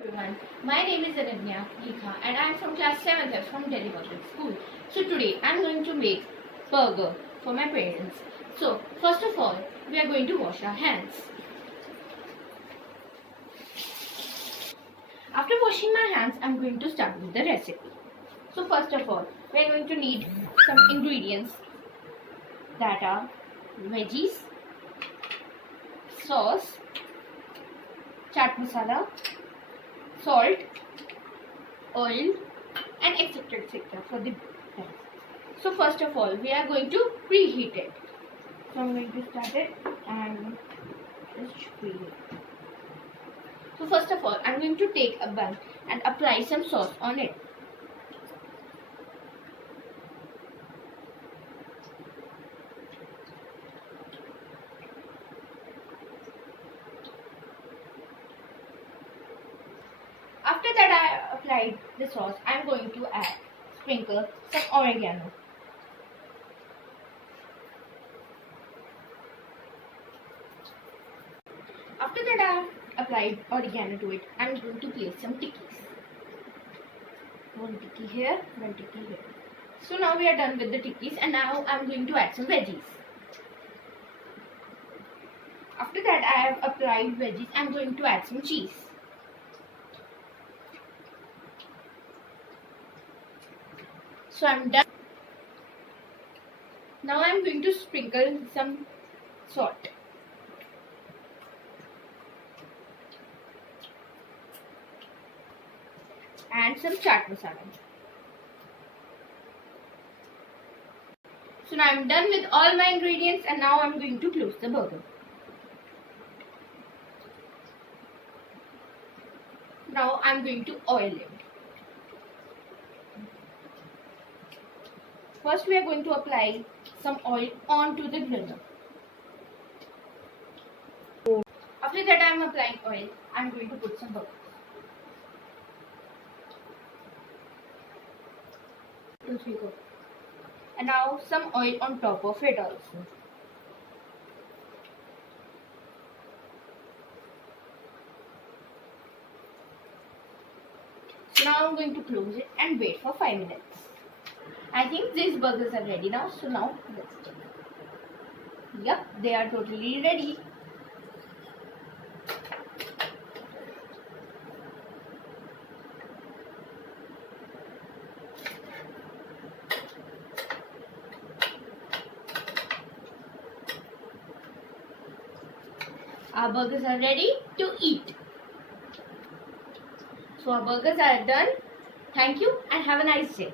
Everyone, my name is Ananya, Leekha, and I am from class 7th F from Delhi Public School. So today I am going to make burger for my parents. So first of all, we are going to wash our hands. After washing my hands, I am going to start with the recipe. So first of all, we are going to need some ingredients that are veggies, sauce, chaat masala, salt, oil, and etc. for the pan. So first of all, we are going to preheat it. So I'm going to start it and just preheat it. So first of all, I'm going to take a bun and apply some sauce on it. After that I applied the sauce, I'm going to sprinkle some oregano. After that I applied oregano to it, I'm going to place some tikkis. One tikki here, one tikki here. So now we are done with the tikkis and now I'm going to add some veggies. After that I have applied veggies, I'm going to add some cheese. So I'm done. Now I'm going to sprinkle some salt. And some chaat masala. So now I'm done with all my ingredients and now I'm going to close the burger. Now I'm going to oil it. First we are going to apply some oil onto the griddle. After that I am applying oil, I am going to put some burgers. 2, 3, go. And now some oil on top of it also. So now I'm going to close it and wait for 5 minutes. I think these burgers are ready now. So now let's check. Yep, they are totally ready. Our burgers are ready to eat. So our burgers are done. Thank you and have a nice day.